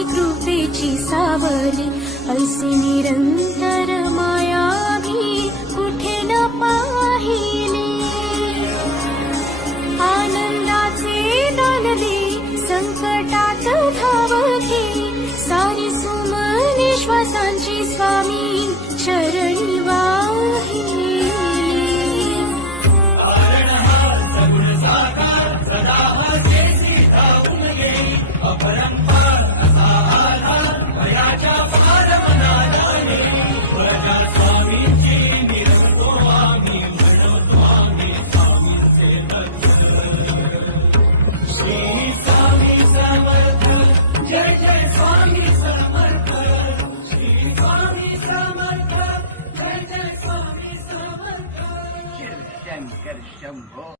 स्वामी कृपेची सावली, ऐसी निरंतर माया मी कुठे न पाहिली. आनंदाचे दान दे, संकटात धाव घे, सारी सुमने श्वासांची स्वामी चरणी वाहिली. शंकर शंभो.